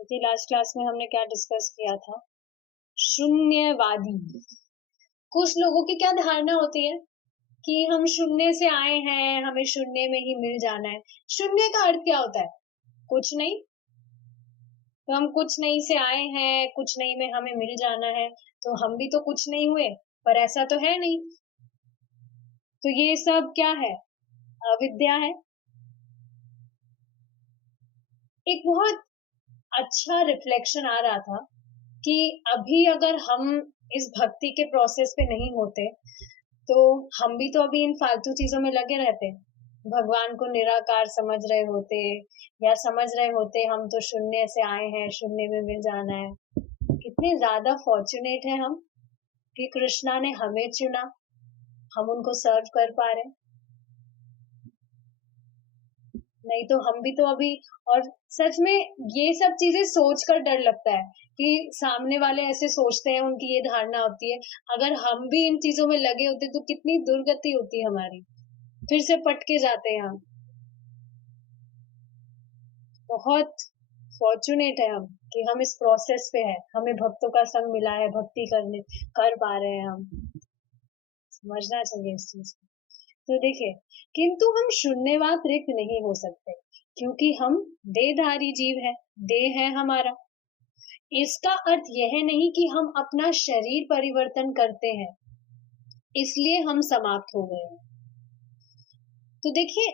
कि last class में हमने क्या डिस्कस किया था? शून्यवादी। कुछ लोगों की क्या धारणा होती है कि हम शून्य से आए हैं, हमें शून्य में ही मिल जाना है। शून्य का अर्थ क्या होता है? कुछ नहीं। तो हम कुछ नहीं से आए हैं, कुछ नहीं में हमें मिल जाना है, तो हम भी तो कुछ नहीं हुए, पर ऐसा तो है नहीं। तो ये सब क्या है? अविद्या है। एक बहुत अच्छा रिफ्लेक्शन आ रहा था कि अभी अगर हम इस भक्ति के प्रोसेस पे नहीं होते तो हम भी तो अभी इन फालतू चीजों में लगे रहते। भगवान को निराकार समझ रहे होते, या समझ रहे होते हम तो शून्य से आए हैं, शून्य में मिल जाना है। कितने ज्यादा फॉर्चुनेट है हम कि कृष्णा ने हमें चुना, हम उनको सर्व कर पा रहे। नहीं तो हम भी तो अभी, और सच में ये सब चीजें सोचकर डर लगता है कि सामने वाले ऐसे सोचते हैं, उनकी ये धारणा होती है। अगर हम भी इन चीजों में लगे होते तो कितनी दुर्गति होती हमारी, फिर से पटके जाते हैं हम। बहुत फॉर्चुनेट है हम कि हम इस प्रोसेस पे है, हमें भक्तों का संग मिला है, भक्ति करने कर पा रहे हैं हम। समझना चाहिए इस चीज को। तो देखिए, किंतु हम शून्यवाद रिक्त नहीं हो सकते क्योंकि हम देहधारी जीव है, देह है हमारा। इसका अर्थ यह नहीं कि हम अपना शरीर परिवर्तन करते हैं इसलिए हम समाप्त हो गए हैं। तो देखिए,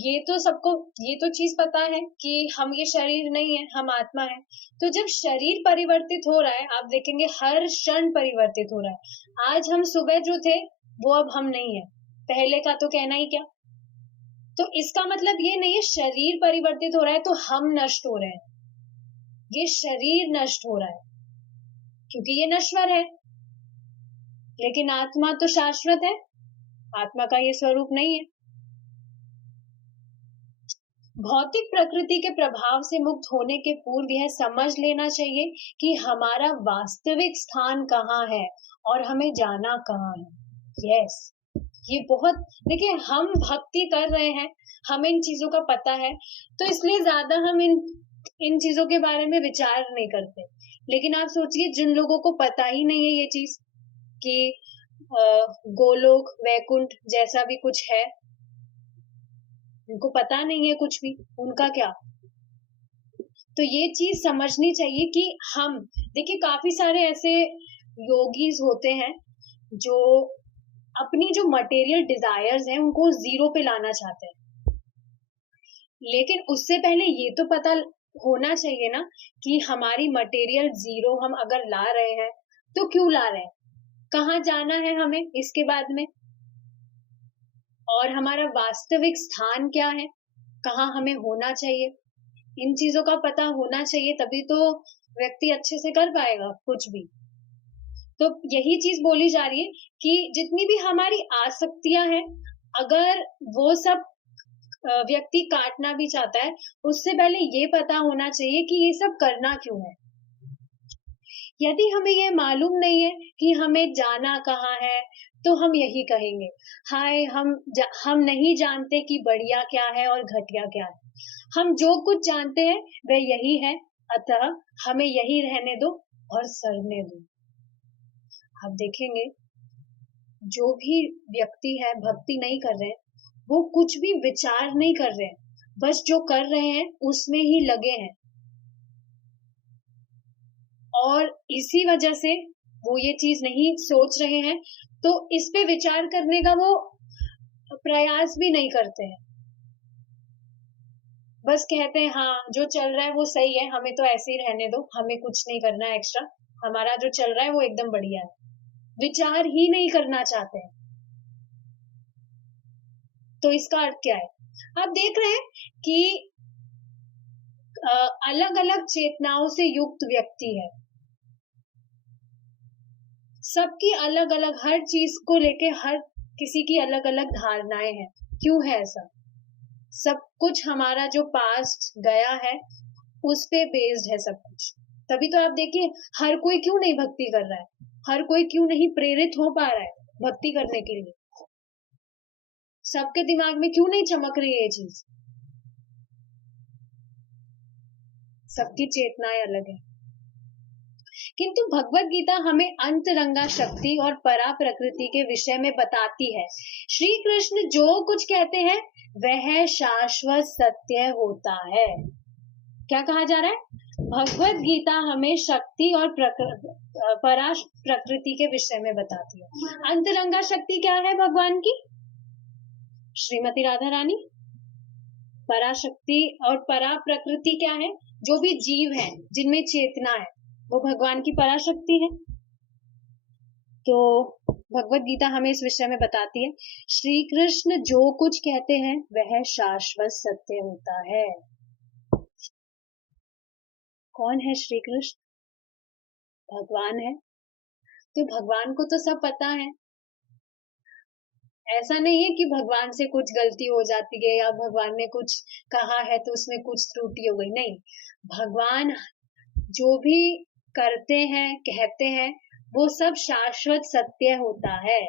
ये तो सबको ये तो चीज पता है कि हम ये शरीर नहीं है, हम आत्मा है। तो जब शरीर परिवर्तित हो रहा है, आप देखेंगे हर क्षण परिवर्तित हो रहा है। आज हम सुबह जो थे वो अब हम नहीं है, पहले का तो कहना ही क्या। तो इसका मतलब ये नहीं है शरीर परिवर्तित हो रहा है तो हम नष्ट हो रहे हैं। ये शरीर नष्ट हो रहा है क्योंकि ये नश्वर है, लेकिन आत्मा तो शाश्वत है। आत्मा का ये स्वरूप नहीं है। भौतिक प्रकृति के प्रभाव से मुक्त होने के पूर्व यह समझ लेना चाहिए कि हमारा वास्तविक स्थान कहाँ है और हमें जाना कहाँ है। यस, ये बहुत, देखिए हम भक्ति कर रहे हैं, हमें इन चीजों का पता है, तो इसलिए ज्यादा हम इन चीजों के बारे में विचार नहीं करते। लेकिन आप सोचिए, जिन लोगों को पता ही नहीं है ये चीज कि गोलोक वैकुंठ जैसा भी कुछ है, उनको पता नहीं है कुछ भी, उनका क्या। तो ये चीज समझनी चाहिए कि हम, देखिए काफी सारे ऐसे योगीज होते हैं जो अपनी जो मटेरियल डिजायर्स हैं उनको जीरो पे लाना चाहते हैं, लेकिन उससे पहले ये तो पता होना चाहिए ना कि हमारी मटेरियल जीरो हम अगर ला रहे हैं तो क्यों ला रहे हैं, कहाँ जाना है हमें इसके बाद में, और हमारा वास्तविक स्थान क्या है, कहाँ हमें होना चाहिए। इन चीजों का पता होना चाहिए, तभी तो व्यक्ति अच्छे से कर पाएगा कुछ भी। तो यही चीज बोली जा रही है कि जितनी भी हमारी आसक्तियां हैं, अगर वो सब व्यक्ति काटना भी चाहता है, उससे पहले ये पता होना चाहिए कि ये सब करना क्यों है। यदि हमें ये मालूम नहीं है कि हमें जाना कहाँ है, तो हम यही कहेंगे, हाय हम नहीं जानते कि बढ़िया क्या है और घटिया क्या है। हम जो कुछ जानते हैं वह यही है, अतः हमें यही रहने दो और सरने दो। आप देखेंगे, जो भी व्यक्ति है भक्ति नहीं कर रहे, वो कुछ भी विचार नहीं कर रहे, बस जो कर रहे हैं उसमें ही लगे हैं, और इसी वजह से वो ये चीज नहीं सोच रहे हैं, तो इस पे विचार करने का वो प्रयास भी नहीं करते हैं। बस कहते हैं हाँ जो चल रहा है वो सही है, हमें तो ऐसे ही रहने दो, हमें कुछ नहीं करना है एक्स्ट्रा, हमारा जो चल रहा है वो एकदम बढ़िया है। विचार ही नहीं करना चाहते हैं। तो इसका अर्थ क्या है? आप देख रहे हैं कि अलग अलग चेतनाओं से युक्त व्यक्ति है, सबकी अलग अलग, हर चीज को लेके हर किसी की अलग अलग धारणाएं हैं। क्यों है ऐसा? सब कुछ हमारा जो पास्ट गया है उस पे बेस्ड है सब कुछ। तभी तो आप देखिए, हर कोई क्यों नहीं भक्ति कर रहा है, हर कोई क्यों नहीं प्रेरित हो पा रहा है भक्ति करने के लिए, सबके दिमाग में क्यों नहीं चमक रही है ये चीज। सबकी चेतनाएं अलग है। किंतु भगवत गीता हमें अंतरंगा शक्ति और परा प्रकृति के विषय में बताती है। श्री कृष्ण जो कुछ कहते हैं वह शाश्वत सत्य होता है। क्या कहा जा रहा है? भगवत गीता हमें शक्ति और परा प्रकृति के विषय में बताती है। अंतरंगा शक्ति क्या है भगवान की? श्रीमती राधा रानी। पराशक्ति और परा प्रकृति क्या है? जो भी जीव है जिनमें चेतना है वो भगवान की पराशक्ति है। तो भगवत गीता हमें इस विषय में बताती है श्री कृष्ण जो कुछ कहते हैं वह शाश्वत सत्य होता है। कौन है श्री कृष्ण? भगवान है। तो भगवान को तो सब पता है। ऐसा नहीं है कि भगवान से कुछ गलती हो जाती है या भगवान ने कुछ कहा है तो उसमें कुछ त्रुटि हो गई। नहीं, भगवान जो भी करते हैं कहते हैं वो सब शाश्वत सत्य होता है।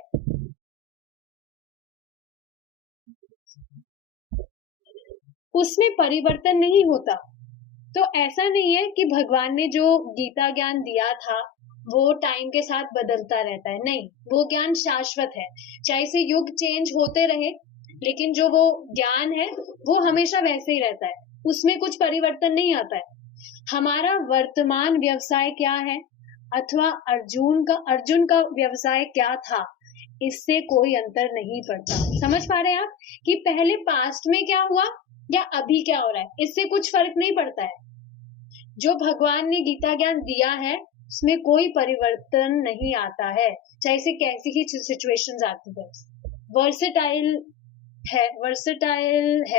उसमें परिवर्तन नहीं होता। तो ऐसा नहीं है कि भगवान ने जो गीता ज्ञान दिया था वो टाइम के साथ बदलता रहता है। नहीं, वो ज्ञान शाश्वत है। चाहे से युग चेंज होते रहे लेकिन जो वो ज्ञान है वो हमेशा वैसे ही रहता है, उसमें कुछ परिवर्तन नहीं आता है। हमारा वर्तमान व्यवसाय क्या है अथवा अर्जुन का व्यवसाय क्या था, इससे कोई अंतर नहीं पड़ता। समझ पा रहे हैं आप कि पहले पास्ट में क्या हुआ या अभी क्या हो रहा है, इससे कुछ फर्क नहीं पड़ता है। जो भगवान ने गीता ज्ञान दिया है उसमें कोई परिवर्तन नहीं आता है, चाहे से कैसी ही सिचुएशंस आती है। वर्सेटाइल है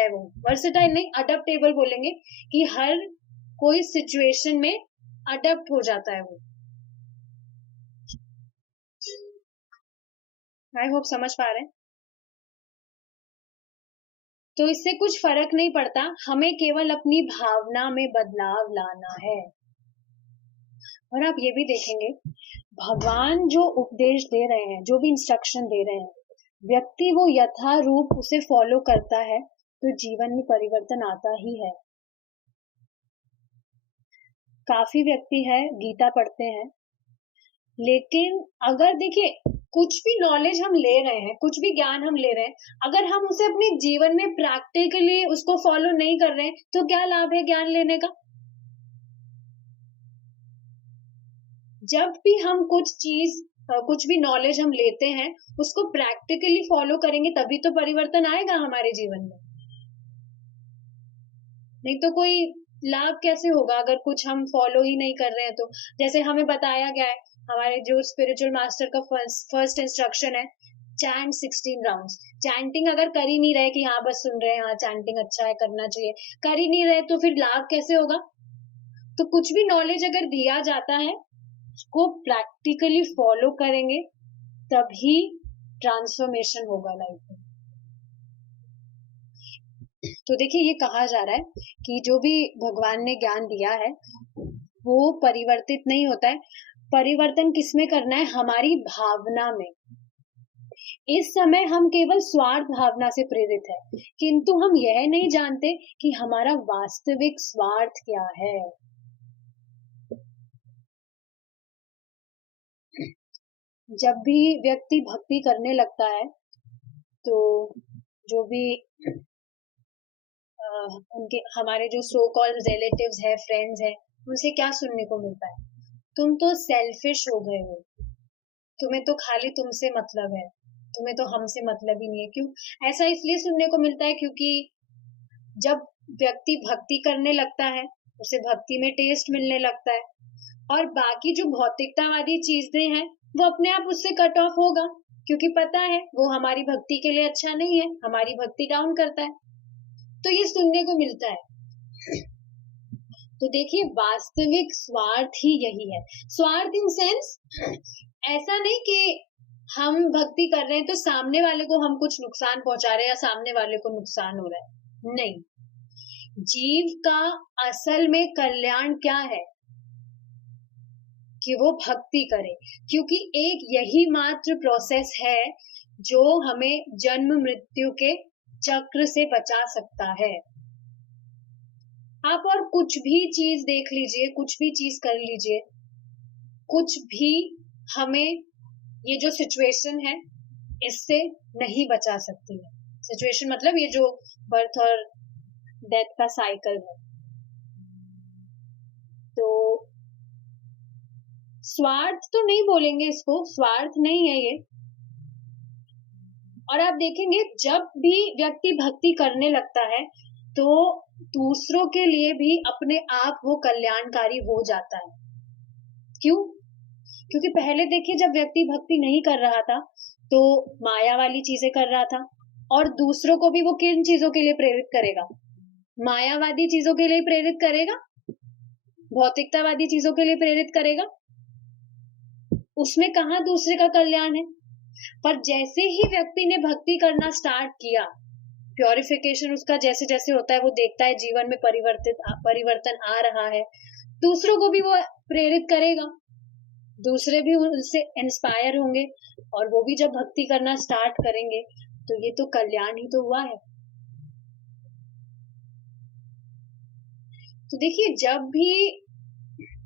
वो, वर्सेटाइल नहीं अडेप्टेबल बोलेंगे कि हर कोई सिचुएशन में अडेप्ट हो जाता है वो। आई होप समझ पा रहे हैं। तो इससे कुछ फर्क नहीं पड़ता, हमें केवल अपनी भावना में बदलाव लाना है। और आप ये भी देखेंगे भगवान जो उपदेश दे रहे हैं, जो भी इंस्ट्रक्शन दे रहे हैं, व्यक्ति वो यथारूप उसे फॉलो करता है तो जीवन में परिवर्तन आता ही है। काफी व्यक्ति है गीता पढ़ते हैं लेकिन अगर देखिए कुछ भी नॉलेज हम ले रहे हैं, कुछ भी ज्ञान हम ले रहे हैं, अगर हम उसे अपने जीवन में प्रैक्टिकली उसको फॉलो नहीं कर रहे हैं तो क्या लाभ है ज्ञान लेने का? जब भी हम कुछ भी नॉलेज हम लेते हैं उसको प्रैक्टिकली फॉलो करेंगे तभी तो परिवर्तन आएगा हमारे जीवन में। नहीं तो कोई लाभ कैसे होगा अगर कुछ हम फॉलो ही नहीं कर रहे हैं तो। जैसे हमें बताया गया है, हमारे जो स्पिरिचुअल मास्टर का फर्स्ट इंस्ट्रक्शन है चैंट 16 राउंड्स। चैंटिंग अगर कर ही नहीं रहे कि हाँ बस सुन रहे हैं, हाँ चैंटिंग अच्छा है करना चाहिए, कर ही नहीं रहे तो फिर लाभ कैसे होगा? तो कुछ भी नॉलेज अगर दिया जाता है उसको प्रैक्टिकली फॉलो करेंगे तभी ट्रांसफॉर्मेशन होगा लाइफ में। तो देखिए ये कहा जा रहा है कि जो भी भगवान ने ज्ञान दिया है वो परिवर्तित नहीं होता है। परिवर्तन किसमें करना है? हमारी भावना में। इस समय हम केवल स्वार्थ भावना से प्रेरित है किंतु हम यह नहीं जानते कि हमारा वास्तविक स्वार्थ क्या है। जब भी व्यक्ति भक्ति करने लगता है तो जो भी उनके हमारे जो सो कॉल्ड रिलेटिव्स है, फ्रेंड्स है, उनसे क्या सुनने को मिलता है? तुम तो सेल्फिश हो गए हो, तुम्हें तो खाली तुमसे मतलब है, तुम्हें तो हमसे मतलब ही नहीं है। क्यों ऐसा? इसलिए सुनने को मिलता है क्योंकि जब व्यक्ति भक्ति करने लगता है उसे भक्ति में टेस्ट मिलने लगता है और बाकी जो भौतिकतावादी चीजें हैं वो अपने आप उससे कट ऑफ होगा क्योंकि पता है वो हमारी भक्ति के लिए अच्छा नहीं है, हमारी भक्ति डाउन करता है। तो ये सुनने को मिलता है। तो देखिए वास्तविक स्वार्थ ही यही है। स्वार्थ इन सेंस ऐसा नहीं कि हम भक्ति कर रहे हैं तो सामने वाले को हम कुछ नुकसान पहुंचा रहे हैं या सामने वाले को नुकसान हो रहा है, नहीं। जीव का असल में कल्याण क्या है? कि वो भक्ति करे, क्योंकि एक यही मात्र प्रोसेस है जो हमें जन्म मृत्यु के चक्र से बचा सकता है। आप और कुछ भी चीज देख लीजिए, कुछ भी चीज कर लीजिए, कुछ भी हमें ये जो सिचुएशन है इससे नहीं बचा सकती है। सिचुएशन मतलब ये जो बर्थ और डेथ का साइकिल है। तो स्वार्थ तो नहीं बोलेंगे इसको, स्वार्थ नहीं है ये। और आप देखेंगे जब भी व्यक्ति भक्ति करने लगता है तो दूसरों के लिए भी अपने आप वो कल्याणकारी हो जाता है। क्यों? क्योंकि पहले देखिए जब व्यक्ति भक्ति नहीं कर रहा था तो माया वाली चीजें कर रहा था, और दूसरों को भी वो किन चीजों के लिए प्रेरित करेगा? मायावादी चीजों के लिए प्रेरित करेगा, भौतिकतावादी चीजों के लिए प्रेरित करेगा। उसमें कहाँ दूसरे का कल्याण है? पर जैसे ही व्यक्ति ने भक्ति करना स्टार्ट किया, प्योरिफिकेशन उसका जैसे जैसे होता है, वो देखता है जीवन में परिवर्तन आ रहा है, दूसरों को भी वो प्रेरित करेगा, दूसरे भी उनसे इंस्पायर होंगे, और वो भी जब भक्ति करना स्टार्ट करेंगे तो ये तो कल्याण ही तो हुआ है। तो देखिए जब भी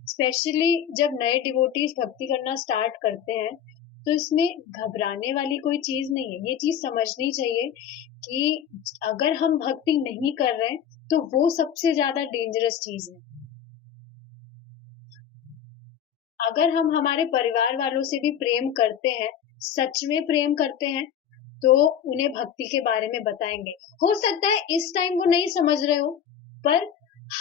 स्पेशली जब नए डिवोटीज भक्ति करना स्टार्ट करते हैं तो इसमें घबराने वाली कोई चीज नहीं है। ये चीज समझनी चाहिए कि अगर हम भक्ति नहीं कर रहे हैं तो वो सबसे ज्यादा डेंजरस चीज है। अगर हम हमारे परिवार वालों से भी प्रेम करते हैं, सच में प्रेम करते हैं, तो उन्हें भक्ति के बारे में बताएंगे। हो सकता है इस टाइम वो नहीं समझ रहे हो, पर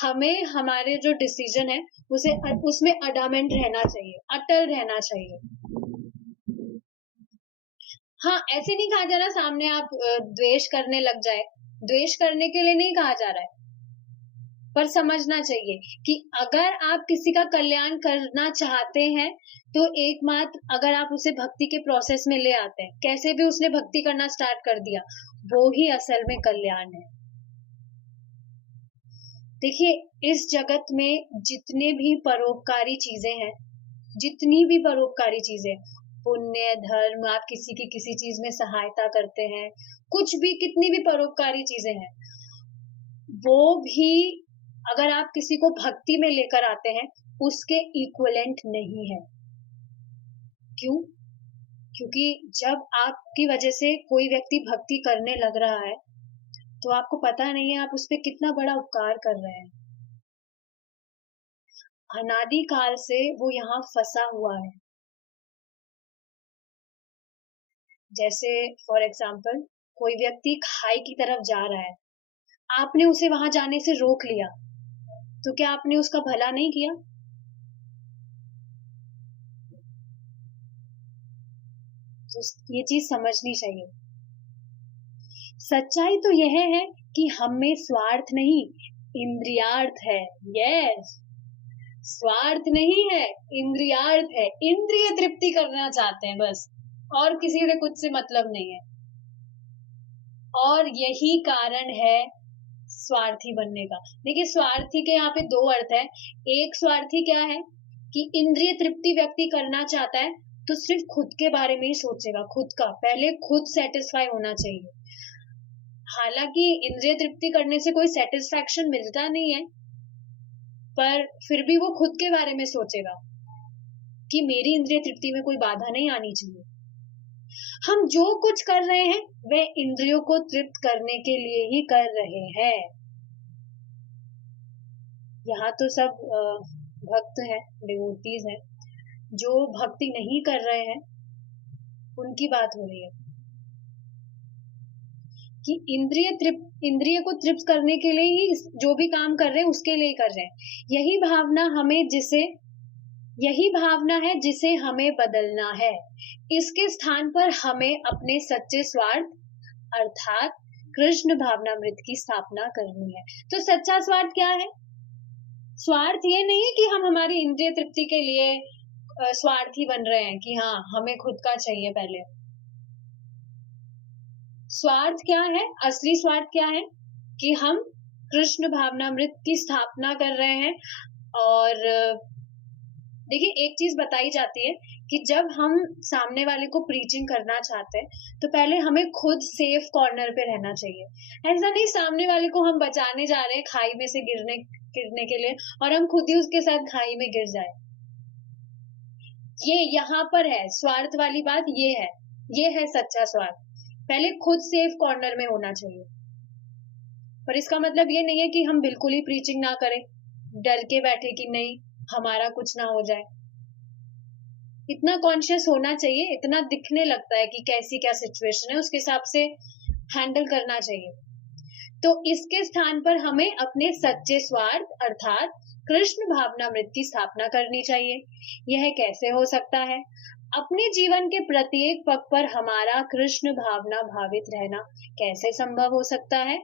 हमें हमारे जो डिसीजन है उसमें अडामेंट रहना चाहिए, अटल रहना चाहिए। हाँ, ऐसे नहीं कहा जा रहा सामने आप द्वेष करने लग जाए, द्वेष करने के लिए नहीं कहा जा रहा है, पर समझना चाहिए कि अगर आप किसी का कल्याण करना चाहते हैं तो एकमात्र अगर आप उसे भक्ति के प्रोसेस में ले आते हैं, कैसे भी उसने भक्ति करना स्टार्ट कर दिया, वो ही असल में कल्याण है। देखिए इस जगत में जितने भी परोपकारी चीजें हैं, जितनी भी परोपकारी चीजें, पुण्य धर्म, आप किसी की किसी चीज में सहायता करते हैं, कुछ भी, कितनी भी परोपकारी चीजें हैं, वो भी अगर आप किसी को भक्ति में लेकर आते हैं उसके इक्विवेलेंट नहीं है। क्यों? क्योंकि जब आपकी वजह से कोई व्यक्ति भक्ति करने लग रहा है तो आपको पता नहीं है आप उस पर कितना बड़ा उपकार कर रहे हैं। अनादि काल से वो यहाँ फंसा हुआ है। जैसे फॉर एग्जाम्पल कोई व्यक्ति खाई की तरफ जा रहा है, आपने उसे वहां जाने से रोक लिया, तो क्या आपने उसका भला नहीं किया? तो ये चीज समझनी चाहिए। सच्चाई तो यह है कि हम में स्वार्थ नहीं, इंद्रियार्थ है। यस, स्वार्थ नहीं है, इंद्रियार्थ है। इंद्रिय तृप्ति करना चाहते हैं बस, और किसी से कुछ से मतलब नहीं है। और यही कारण है स्वार्थी बनने का। देखिए स्वार्थी के यहाँ पे दो अर्थ है। एक स्वार्थी क्या है कि इंद्रिय तृप्ति व्यक्ति करना चाहता है तो सिर्फ खुद के बारे में ही सोचेगा, खुद का, पहले खुद सेटिस्फाई होना चाहिए। हालांकि इंद्रिय तृप्ति करने से कोई सेटिस्फैक्शन मिलता नहीं है, पर फिर भी वो खुद के बारे में सोचेगा कि मेरी इंद्रिय तृप्ति में कोई बाधा नहीं आनी चाहिए। हम जो कुछ कर रहे हैं वह इंद्रियों को तृप्त करने के लिए ही कर रहे हैं। यहाँ तो सब भक्त हैं, डिवोटीज हैं, जो भक्ति नहीं कर रहे हैं उनकी बात हो रही है कि इंद्रिय को तृप्त करने के लिए ही जो भी काम कर रहे हैं उसके लिए ही कर रहे हैं। यही भावना है जिसे हमें बदलना है। इसके स्थान पर हमें अपने सच्चे स्वार्थ अर्थात कृष्ण भावनामृत की स्थापना करनी है। तो सच्चा स्वार्थ क्या है? स्वार्थ ये नहीं है कि हम हमारी इंद्रिय तृप्ति के लिए स्वार्थी बन रहे हैं कि हाँ हमें खुद का चाहिए पहले। स्वार्थ क्या है? असली स्वार्थ क्या है कि हम कृष्ण भावनामृत की स्थापना कर रहे हैं। और देखिए एक चीज बताई जाती है कि जब हम सामने वाले को प्रीचिंग करना चाहते हैं तो पहले हमें खुद सेफ कॉर्नर पे रहना चाहिए। ऐसा नहीं सामने वाले को हम बचाने जा रहे हैं खाई में से गिरने गिरने के लिए और हम खुद ही उसके साथ खाई में गिर जाए। ये यहाँ पर है स्वार्थ वाली बात, ये है सच्चा स्वार्थ। पहले खुद सेफ कॉर्नर में होना चाहिए। पर इसका मतलब ये नहीं है कि हम बिल्कुल ही प्रीचिंग ना करें, डर के बैठे कि नहीं हमारा कुछ ना हो जाए। इतना कॉन्शियस होना चाहिए, इतना दिखने लगता है कि कैसी क्या सिचुएशन है, उसके हिसाब से हैंडल करना चाहिए। तो इसके स्थान पर हमें अपने सच्चे स्वार्थ अर्थात कृष्ण भावनामृत की स्थापना करनी चाहिए। यह कैसे हो सकता है? अपने जीवन के प्रत्येक पग पर हमारा कृष्ण भावना भावित रहना कैसे संभव हो सकता है?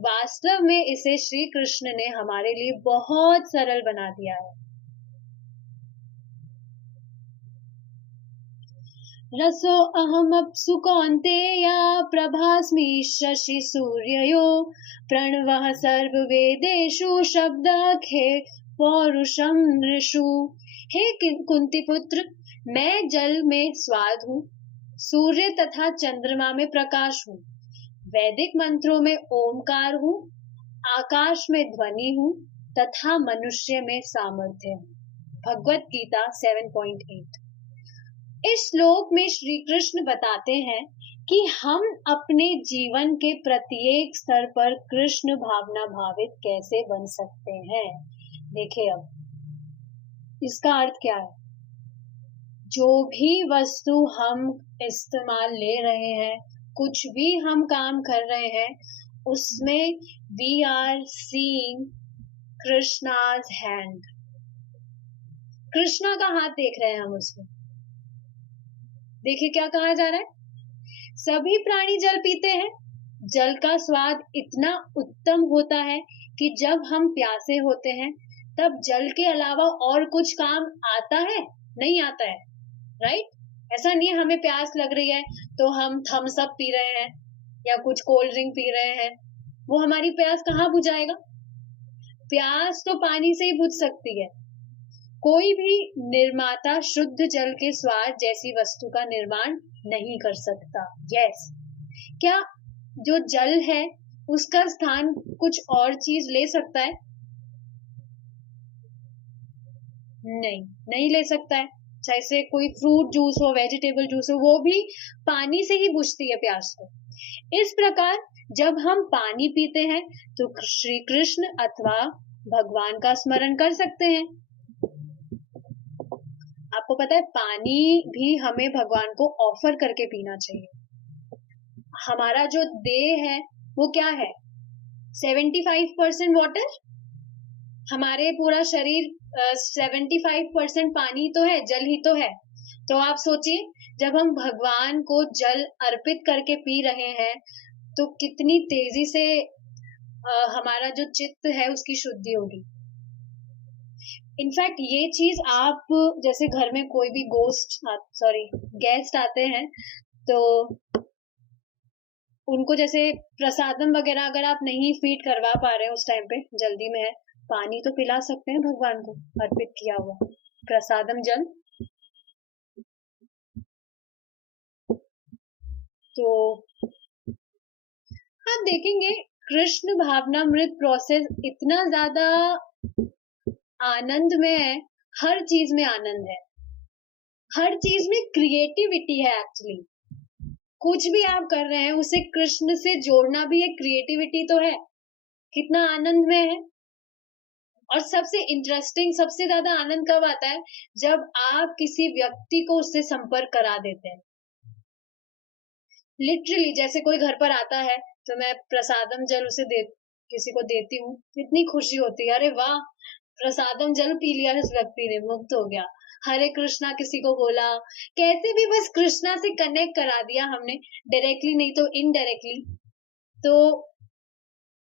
वास्तव में इसे श्री कृष्ण ने हमारे लिए बहुत सरल बना दिया है। रसो अहमप्सु कौन्तेय प्रभास्मि शशि सूर्ययो प्रणवः सर्ववेदेषु शब्दाख्ये पौरुषं नृषु। हे कुंती पुत्र, मैं जल में स्वाद हूँ, सूर्य तथा चंद्रमा में प्रकाश हूँ, वैदिक मंत्रों में ओमकार हूँ, आकाश में ध्वनि हूँ तथा मनुष्य में सामर्थ्य हूँ। भगवत गीता 7.8। इस श्लोक में श्री कृष्ण बताते हैं कि हम अपने जीवन के प्रत्येक स्तर पर कृष्ण भावना भावित कैसे बन सकते हैं। देखिए अब इसका अर्थ क्या है? जो भी वस्तु हम इस्तेमाल ले रहे हैं, कुछ भी हम काम कर रहे हैं, उसमें we are seeing कृष्णा's hand। Krishna का हाथ देख रहे हैं हम उसमें। देखिए क्या कहा जा रहा है? सभी प्राणी जल पीते हैं। जल का स्वाद इतना उत्तम होता है कि जब हम प्यासे होते हैं तब जल के अलावा और कुछ काम आता है? नहीं आता है, राइट? ऐसा नहीं है हमें प्यास लग रही है तो हम थम्स अप पी रहे हैं या कुछ कोल्ड ड्रिंक पी रहे हैं, वो हमारी प्यास कहाँ बुझाएगा? प्यास तो पानी से ही बुझ सकती है। कोई भी निर्माता शुद्ध जल के स्वाद जैसी वस्तु का निर्माण नहीं कर सकता। यस, क्या जो जल है उसका स्थान कुछ और चीज ले सकता है? नहीं ले सकता है। चाहे से कोई फ्रूट जूस हो, वेजिटेबल जूस हो, वो भी पानी से ही बुझती है प्यास को। इस प्रकार जब हम पानी पीते हैं तो श्री कृष्ण अथवा भगवान का स्मरण कर सकते हैं। आपको पता है पानी भी हमें भगवान को ऑफर करके पीना चाहिए। हमारा जो देह है वो क्या है? 75% वाटर। हमारे पूरा शरीर 75% पानी तो है, जल ही तो है। तो आप सोचिए जब हम भगवान को जल अर्पित करके पी रहे हैं तो कितनी तेजी से हमारा जो चित्त है उसकी शुद्धि होगी। इनफैक्ट ये चीज आप जैसे घर में कोई भी गेस्ट आते हैं तो उनको जैसे प्रसादम वगैरह अगर आप नहीं फीड करवा पा रहे हैं उस टाइम पे, जल्दी में है, पानी तो पिला सकते हैं भगवान को अर्पित किया हुआ प्रसादम जल। तो आप देखेंगे कृष्ण भावनामृत प्रोसेस इतना ज्यादा आनंद में है, हर चीज में आनंद है, हर चीज में क्रिएटिविटी है। एक्चुअली कुछ भी आप कर रहे हैं उसे कृष्ण से जोड़ना भी एक क्रिएटिविटी तो है। कितना आनंद में है। और सबसे इंटरेस्टिंग, सबसे ज्यादा आनंद कब आता है? जब आप किसी व्यक्ति को उससे संपर्क करा देते हैं। लिटरली जैसे कोई घर पर आता है तो मैं प्रसादम जल किसी को देती हूँ, इतनी खुशी होती है, अरे वाह प्रसादम जल पी लिया इस व्यक्ति ने, मुक्त हो गया। हरे कृष्णा किसी को बोला, कैसे भी बस कृष्णा से कनेक्ट करा दिया हमने, डायरेक्टली नहीं तो इनडायरेक्टली। तो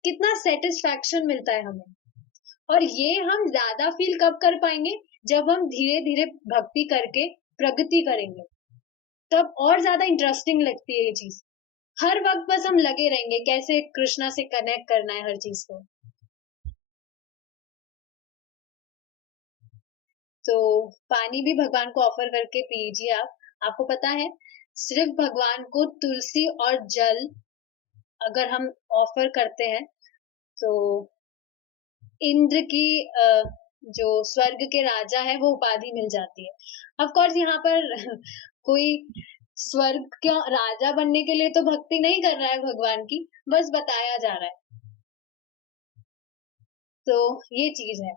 कितना सेटिस्फैक्शन मिलता है हमें। और ये हम ज्यादा फील कब कर पाएंगे? जब हम धीरे धीरे भक्ति करके प्रगति करेंगे, तब और ज्यादा इंटरेस्टिंग लगती है ये चीज। हर वक्त बस हम लगे रहेंगे कैसे कृष्णा से कनेक्ट करना है हर चीज को। तो पानी भी भगवान को ऑफर करके पीजिए आप। आपको पता है सिर्फ भगवान को तुलसी और जल अगर हम ऑफर करते हैं तो इंद्र की जो स्वर्ग के राजा है वो उपाधि मिल जाती है. ऑफ कोर्स यहाँ पर कोई स्वर्ग का राजा बनने के लिए तो भक्ति नहीं कर रहा है भगवान की, बस बताया जा रहा है. तो ये चीज है.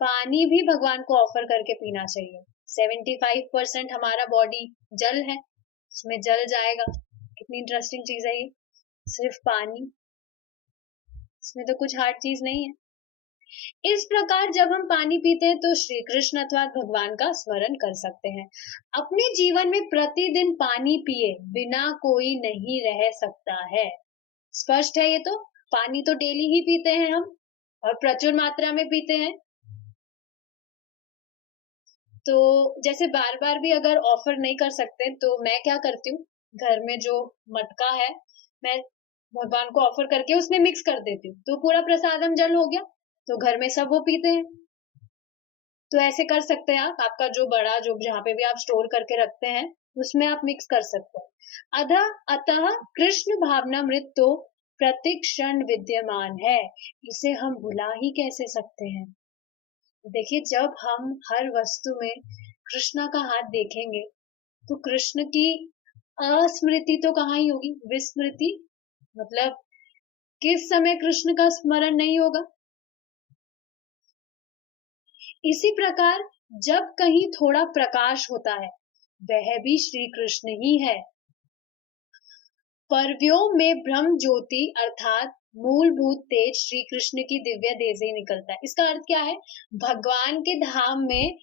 पानी भी भगवान को ऑफर करके पीना चाहिए. 75% हमारा बॉडी जल है, उसमें जल जाएगा. कितनी इंटरेस्टिंग चीज है ये. सिर्फ पानी, इसमें तो कुछ हार्ड चीज नहीं है. इस प्रकार जब हम पानी पीते हैं तो श्री कृष्ण अथवा भगवान का स्मरण कर सकते हैं. अपने जीवन में प्रतिदिन पानी पिए बिना कोई नहीं रह सकता है. स्पष्ट है ये तो. पानी तो डेली ही पीते हैं हम, और प्रचुर मात्रा में पीते हैं. तो जैसे बार बार भी अगर ऑफर नहीं कर सकते तो मैं क्या करती हूँ, घर में जो मटका है मैं भगवान को ऑफर करके उसमें मिक्स कर देती हूँ, तो पूरा प्रसादम जल हो गया. तो घर में सब वो पीते हैं. तो ऐसे कर सकते हैं आप. आपका जो बड़ा, जो जहाँ पे भी आप स्टोर करके रखते हैं उसमें आप मिक्स कर सकते हैं. अतः कृष्ण भावनामृत तो प्रतिक्षण विद्यमान है, इसे हम भुला ही कैसे सकते हैं. देखिए, जब हम हर वस्तु में कृष्णा का हाथ देखेंगे तो कृष्ण की अस्मृति तो कहाँ ही होगी. विस्मृति मतलब किस समय कृष्ण का स्मरण नहीं होगा. इसी प्रकार जब कहीं थोड़ा प्रकाश होता है वह भी श्री कृष्ण ही है. परव्योम में ब्रह्म ज्योति अर्थात मूलभूत तेज श्री कृष्ण की दिव्य देह से निकलता है. इसका अर्थ क्या है. भगवान के धाम में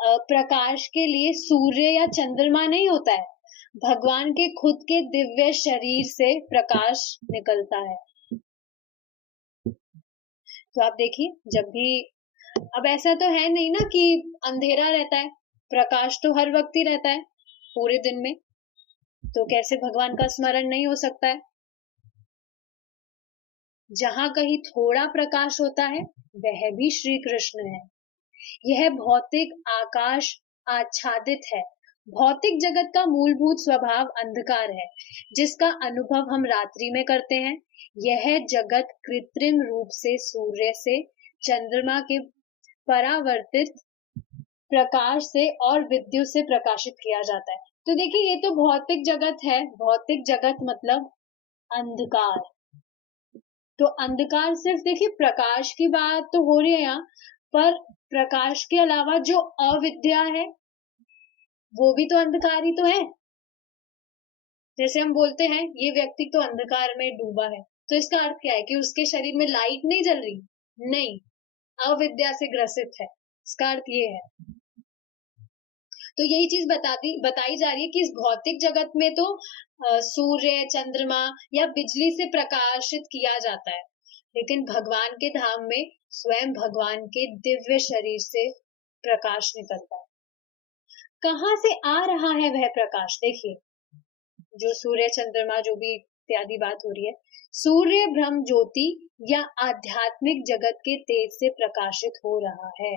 प्रकाश के लिए सूर्य या चंद्रमा नहीं होता है. भगवान के खुद के दिव्य शरीर से प्रकाश निकलता है. तो आप देखिए, जब भी, अब ऐसा तो है नहीं ना कि अंधेरा रहता है, प्रकाश तो हर वक्त ही रहता है पूरे दिन में. तो कैसे भगवान का स्मरण नहीं हो सकता है. जहां कहीं थोड़ा प्रकाश होता है वह भी श्री कृष्ण है. यह भौतिक आकाश आच्छादित है. भौतिक जगत का मूलभूत स्वभाव अंधकार है, जिसका अनुभव हम रात्रि में करते हैं. यह जगत कृत्रिम रूप से सूर्य से, चंद्रमा के परावर्तित प्रकाश से और विद्युत से प्रकाशित किया जाता है. तो देखिए, ये तो भौतिक जगत है. भौतिक जगत मतलब अंधकार. तो अंधकार सिर्फ, देखिए, प्रकाश की बात तो हो रही है यहाँ, पर प्रकाश के अलावा जो अविद्या है वो भी तो अंधकार ही तो है. जैसे हम बोलते हैं ये व्यक्ति तो अंधकार में डूबा है, तो इसका अर्थ क्या है कि उसके शरीर में लाइट नहीं जल रही. नहीं, अविद्या से ग्रसित है. इसका अर्थ ये है. तो यही चीज बताई जा रही है कि इस भौतिक जगत में तो सूर्य, चंद्रमा या बिजली से प्रकाशित किया जाता है, लेकिन भगवान के धाम में स्वयं भगवान के दिव्य शरीर से प्रकाश निकलता है. कहाँ से आ रहा है वह प्रकाश. देखिए, जो सूर्य, चंद्रमा, जो भी इत्यादि बात हो रही है, सूर्य ब्रह्म ज्योति या आध्यात्मिक जगत के तेज से प्रकाशित हो रहा है.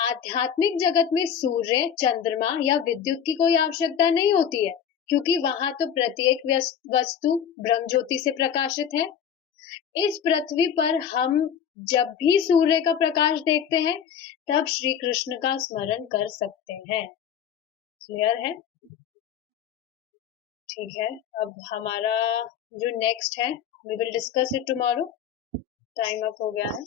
आध्यात्मिक जगत में सूर्य, चंद्रमा या विद्युत की कोई आवश्यकता नहीं होती है, क्योंकि वहां तो प्रत्येक वस्तु ब्रह्म ज्योति से प्रकाशित है. इस पृथ्वी पर हम जब भी सूर्य का प्रकाश देखते हैं तब श्री कृष्ण का स्मरण कर सकते हैं. क्लियर है. ठीक है. अब हमारा जो नेक्स्ट है, we will discuss it tomorrow. Time up हो गया है.